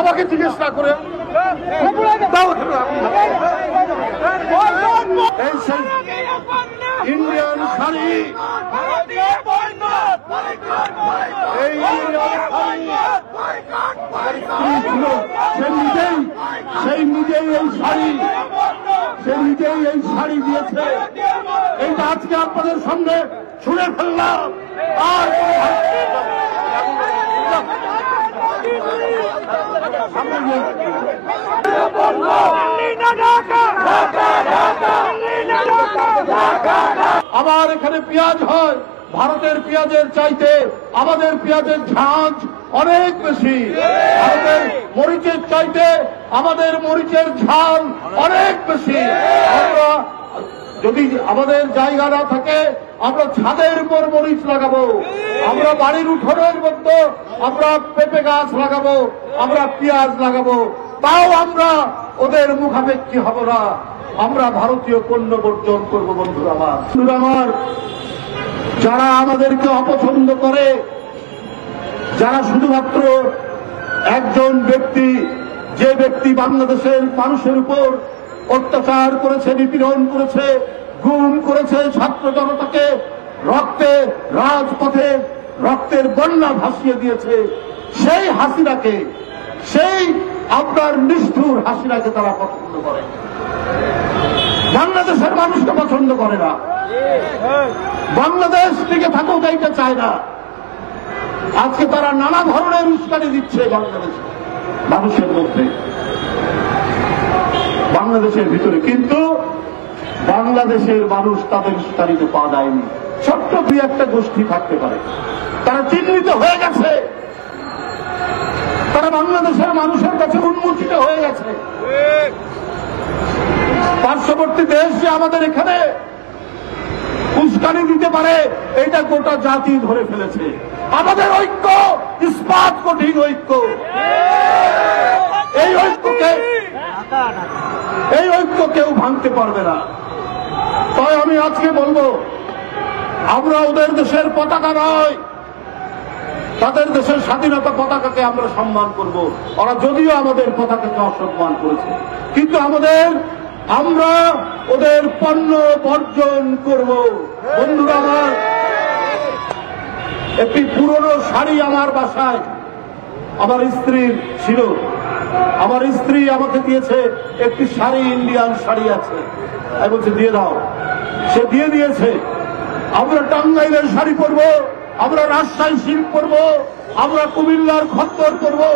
আমাকে জিজ্ঞেস না করে ইন্ডিয়ান শাড়ি সেই নিজেই এই শাড়ি দিয়েছে। এইটা আজকে আপনাদের সামনে শুনে ফেললাম। আর আবার এখানে পেঁয়াজ হয়, ভারতের পেঁয়াজের চাইতে আমাদের পেঁয়াজের ঝাঁঝ অনেক বেশি। ভারতের মরিচের চাইতে আমাদের মরিচের ঝাল অনেক বেশি। আমরা যদি আমাদের জায়গা না থাকে আমরা ছাদের উপর মরিচ লাগাবো, আমরা বাড়ির উঠোনের মধ্যে আমরা পেঁপে গাছ লাগাবো, আমরা পেঁয়াজ লাগাবো, তাও আমরা ওদের মুখাপেক্ষী হব না। আমরা ভারতীয় পণ্য বর্জন করবো। বন্ধুরা আমার, যারা আমাদেরকে অপছন্দ করে, যারা শুধুমাত্র একজন ব্যক্তি, যে ব্যক্তি বাংলাদেশের মানুষের উপর অত্যাচার করেছে, নিপীড়ন করেছে, গুম করেছে, ছাত্র জনতাকে রাজপথে রক্তের বন্যা ভাসিয়ে দিয়েছে, সেই হাসিনাকে, সেই আপনার নিষ্ঠুর হাসিনাকে তারা পছন্দ করে, বাংলাদেশের মানুষকে পছন্দ করে না। বাংলাদেশ টিকে থাকুক এইটা চায় না। আজকে তারা নানা ধরনের উস্কানি দিচ্ছে বাংলাদেশ মানুষের মধ্যে, বাংলাদেশের ভিতরে। কিন্তু বাংলাদেশের মানুষ তাদের উস্কানিতে পা দেয়নি। ছোট্ট দুই একটা গোষ্ঠী থাকতে পারে, তারা চিহ্নিত হয়ে গেছে, তারা বাংলাদেশের মানুষের কাছে উন্মোচিত হয়ে গেছে। পার্শ্ববর্তী দেশ যে আমাদের এখানে উস্কানি দিতে পারে, এইটা গোটা জাতি ধরে ফেলেছে। আমাদের ঐক্য ইস্পাত কঠিন ঐক্য। এই ঐক্য কেউ ভাঙতে পারবে না। তাই আমি আজকে বলবো, আমরা ওদের দেশের পতাকা নয়, তাদের দেশের স্বাধীনতা পতাকাকে আমরা সম্মান করব। ওরা যদিও আমাদের পতাকাকে অসম্মান করেছে, কিন্তু আমরা ওদের পণ্য বর্জন করব। বন্ধুরা আমার, একটি পুরনো শাড়ি আমার বাসায় আমার স্ত্রীর ছিল। আমার স্ত্রী আমাকে দিয়েছে একটি শাড়ি, ইন্ডিয়ান শাড়ি আছে, আমি বলছি দিয়ে দাও। সে দিয়ে দিয়েছে। আমরা টাঙ্গাইলের শাড়ি পরবো, আমরা রাজশাহী সিল্ক পরবো, আমরা কুমিল্লার খদ্দর পরবো।